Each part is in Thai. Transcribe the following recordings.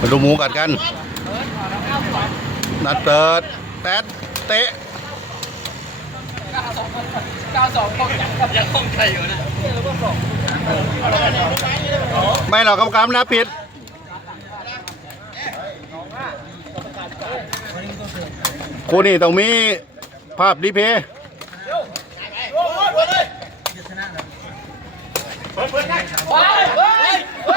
มาดูหมูกัดกัน นัดเปิดแตดเตะยังคงใจอยู่นะไม่หรอกกรรมการนะผิดคู่นี้ต้องมีภาพรีเพย์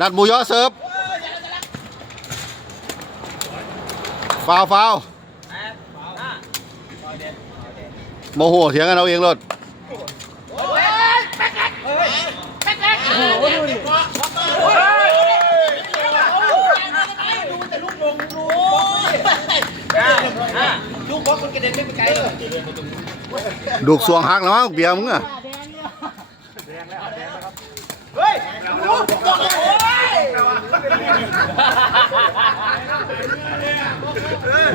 นัดบุยอเซิร์ฟฟาวฟาวโมโหเถียงกันเอาเองรถดูกสวงหักแล้วมั้งเบียร์มึงอะ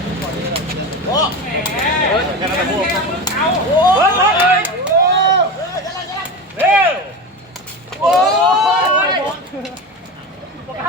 เ